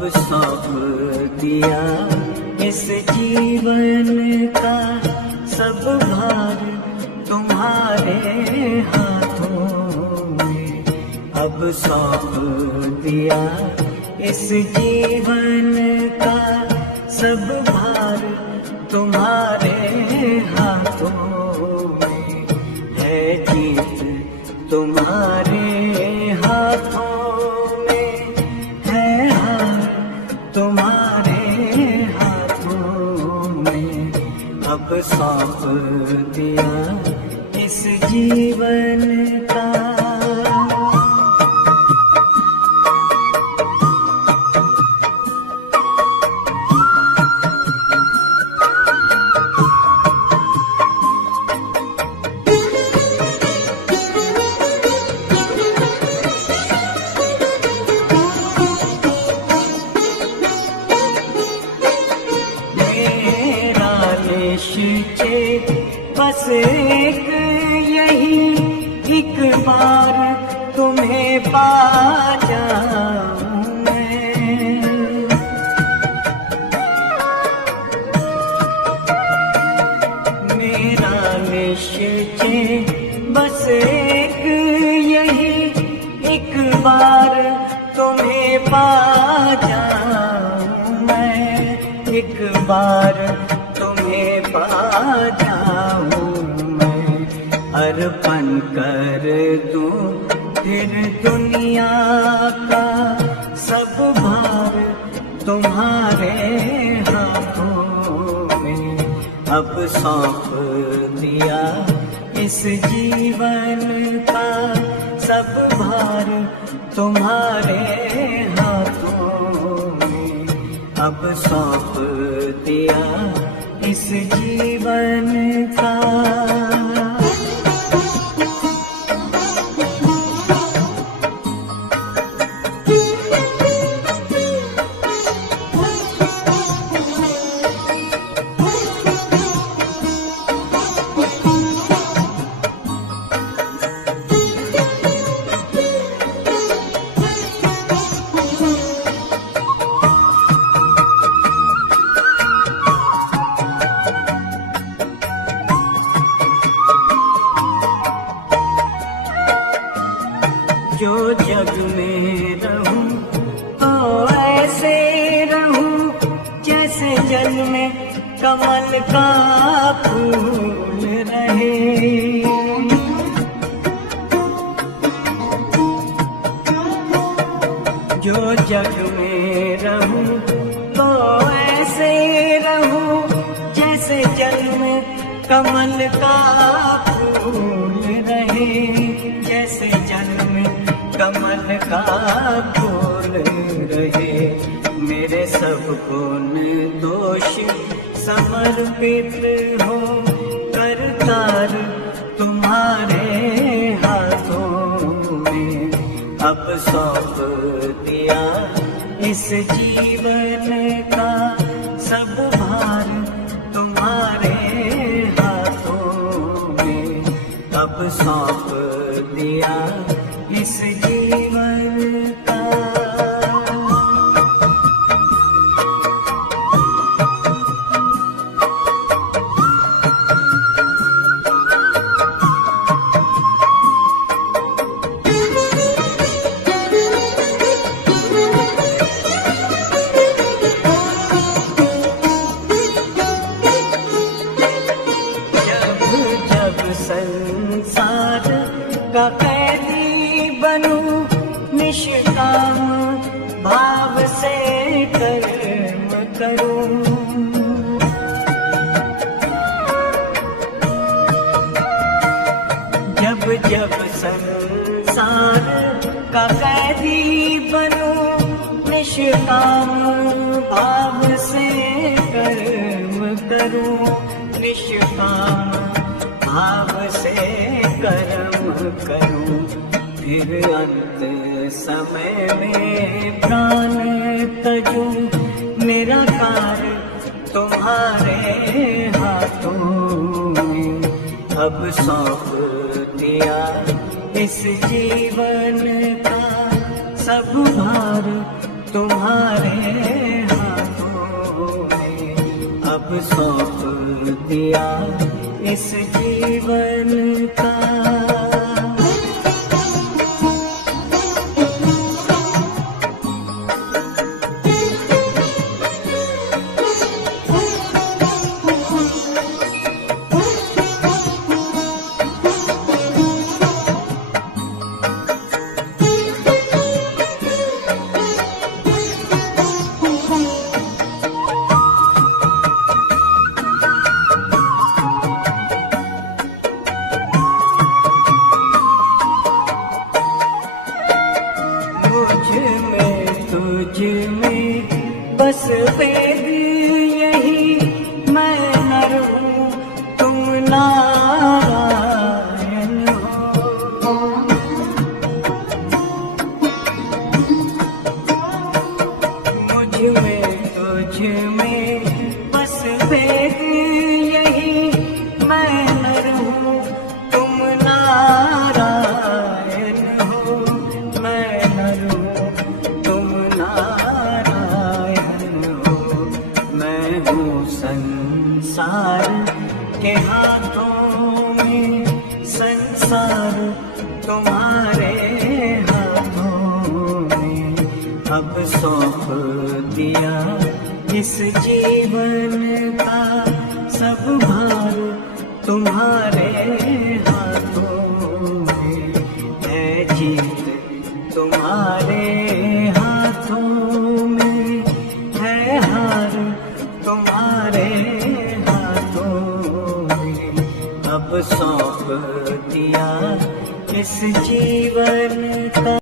अब सौंप दिया इस जीवन का सब भार तुम्हारे हाथों में। अब सौंप दिया इस जीवन का सब भार तुम्हारे हाथों में। है जीत तुम्हारे हाथों में, है हार तुम्हारे हाथों में। अब सौंप दिया इस जीवन का। बस एक यही एक बार तुम्हें पा जाऊं मैं। मेरा निश्चय बस एक यही एक बार तुम्हें पा जाऊं मैं। एक बार तुम्हें पा जाऊं मैं। अर्पण कर दूं फिर दुनिया का सब भार तुम्हारे हाथों में। अब सौंप दिया इस जीवन का सब भार तुम्हारे हाथों में। अब सौंप दिया इस जीवन का। जो जग में रहूं तो ऐसे रहूं जैसे जल में कमल का फूल रहे। जो जग में रहूं तो ऐसे रहूं जैसे जल में कमल का फूल रहे। जैसे जल में कमल का फूल रहे। मेरे सब गुण दोष समर्पित हो करतार तुम्हारे हाथों में। अब सौंप दिया इस जीवन का सब भार तुम्हारे हाथों में। अब सौंप दिया इस जीवन का। जब जब संसार का कैदी बनूं निष्काम भाव से कर्म करूं। जब जब संसार का कैदी बनूं निष्काम भाव से कर्म करूं। निष्काम भाव से कर्म करूं। फिर अंत समय में प्राण तजूं। निराकार तुम्हारे हाथों में। अब सौंप दिया इस जीवन का सब भार तुम्हारे हाथों में, अब सौंप दिया इस जीवन का। तुझ में बस वेद यही, मैं नर हूँ तुम नारायण हो। मुझ में तुझ में बस वेद यही, मैं नर हूँ तुम नारायण हो। मैं नर हूँ संसार के हाथों में, संसार तुम्हारे हाथों में, अब सौंप दिया इस जीवन का सब भार तुम्हारे हाथों में। है जीत तुम्हारे हाथों में, है हार तुम्हारे हाथों में, अब सौंप दिया इस जीवन का।